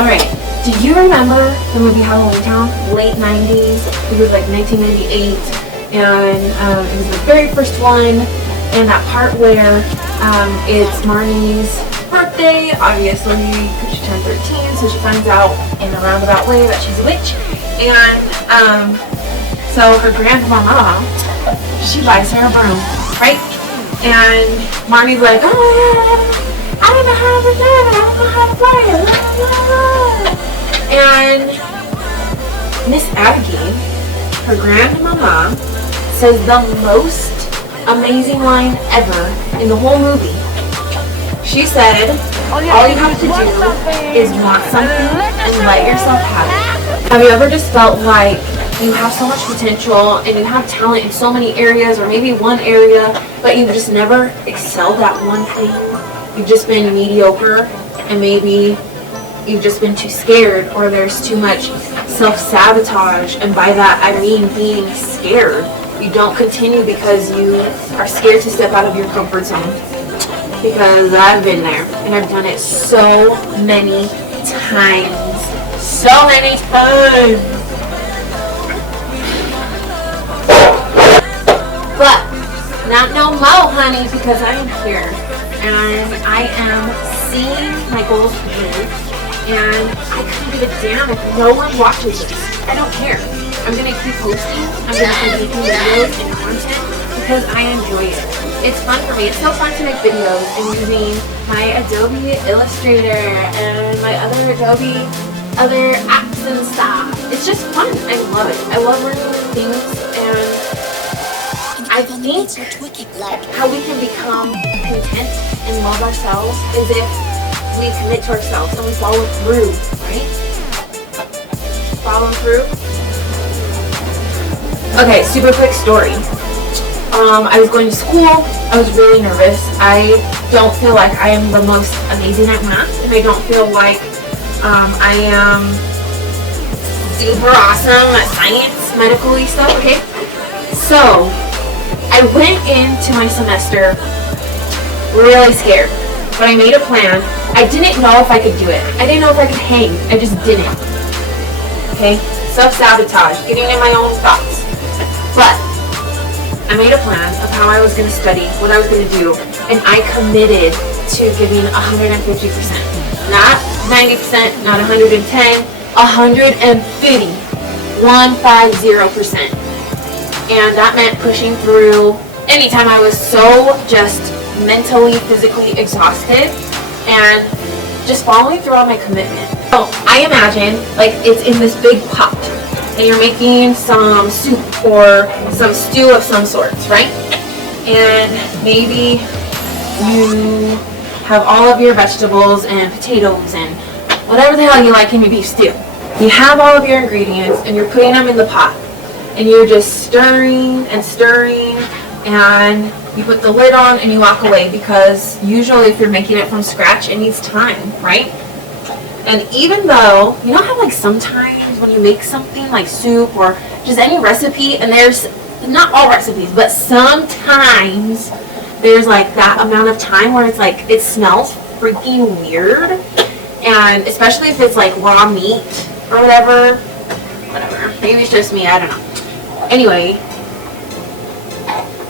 Alright, do you remember the movie Halloween Town? Late 90s, it was like 1998, and it was the very first one, and that part where it's Marnie's birthday, obviously, because she turned 13, so she finds out in a roundabout way that she's a witch, and so her grandmama, she buys her a broom, right? And Marnie's like, oh my god, I don't know how to do it, I don't know how to play it. And Miss Abigail, her grandmama, says the most amazing line ever in the whole movie. She said, all you have to do is want something and let yourself have it. Have you ever just felt like you have so much potential and you have talent in so many areas, or maybe one area, but you've just never excelled at one thing? You've just been mediocre, and maybe you've just been too scared, or there's too much self-sabotage, and by that I mean being scared. You don't continue because you are scared to step out of your comfort zone. Because I've been there, and I've done it so many times. So many times! But, not no mo, honey, because I am here. And I am seeing my goals through, and I couldn't give a damn if no one watches this. I don't care. I'm going to keep posting. I'm going to keep making videos and content because I enjoy it. It's fun for me. It's so fun to make videos and using my Adobe Illustrator and my other apps and stuff. It's just fun. I love it. I love learning new things, and I think how we can become content and love ourselves is if we commit to ourselves and we follow through, right? Follow through. Okay, super quick story. I was going to school. I was really nervous. I don't feel like I am the most amazing at math, and I don't feel like I am super awesome at science, medically stuff, okay? So, I went into my semester really scared, but I made a plan. I didn't know if I could do it. I didn't know if I could hang. I just didn't. Okay? Self-sabotage, getting in my own thoughts. But I made a plan of how I was going to study, what I was going to do, and I committed to giving 150%. Not 90%, not 110, 150. 150%. And that meant pushing through anytime I was so just mentally, physically exhausted, and just following through on my commitment. So I imagine like it's in this big pot, and you're making some soup or some stew of some sorts, right? And maybe you have all of your vegetables and potatoes and whatever the hell you like in your beef stew. You have all of your ingredients and you're putting them in the pot, and you're just stirring and stirring, and you put the lid on and you walk away, because usually if you're making it from scratch, it needs time, right? And even though, you know how like sometimes when you make something like soup or just any recipe, and there's, not all recipes, but sometimes there's like that amount of time where it's like, it smells freaking weird, and especially if it's like raw meat or whatever, maybe it's just me, I don't know. Anyway,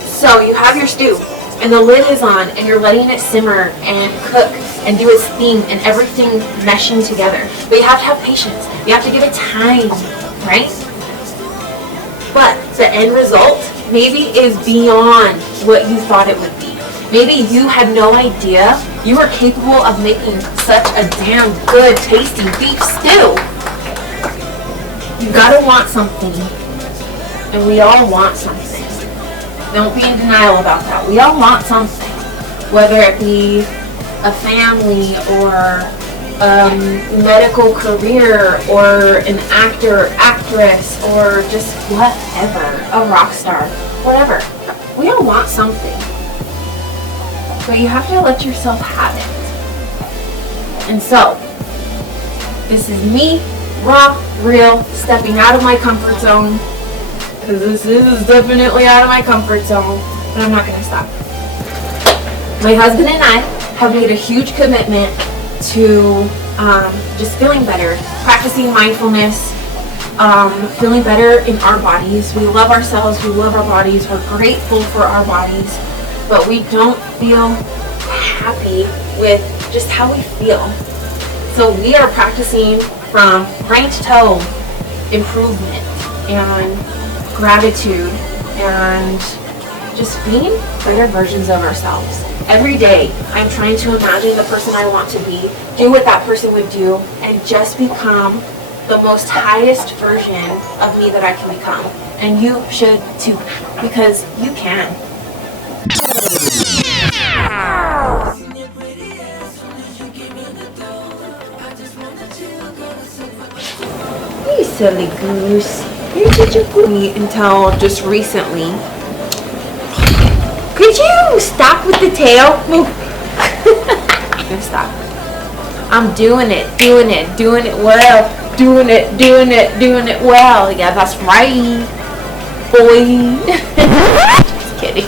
so you have your stew, and the lid is on, and you're letting it simmer and cook and do its thing, and everything meshing together. But you have to have patience. You have to give it time, right? But the end result maybe is beyond what you thought it would be. Maybe you had no idea you were capable of making such a damn good tasting beef stew. You gotta want something. And we all want something. Don't be in denial about that. We all want something. Whether it be a family or a medical career or an actor, actress, or just whatever, a rock star, whatever. We all want something. But you have to let yourself have it. And so, this is me, raw, real, stepping out of my comfort zone. Because this is definitely out of my comfort zone. But I'm not going to stop. My husband and I have made a huge commitment to just feeling better, practicing mindfulness, feeling better in our bodies. We love ourselves, we love our bodies, we're grateful for our bodies, but we don't feel happy with just how we feel. So we are practicing from brain to toe improvement and gratitude and just being better versions of ourselves. Every day, I'm trying to imagine the person I want to be, do what that person would do, and just become the most highest version of me that I can become. And you should too, because you can. You silly goose. Where did you go? Until just recently. Could you stop with the tail? Move. I'm gonna stop. I'm doing it well. Doing it well. Yeah, that's right, boy. Just kidding.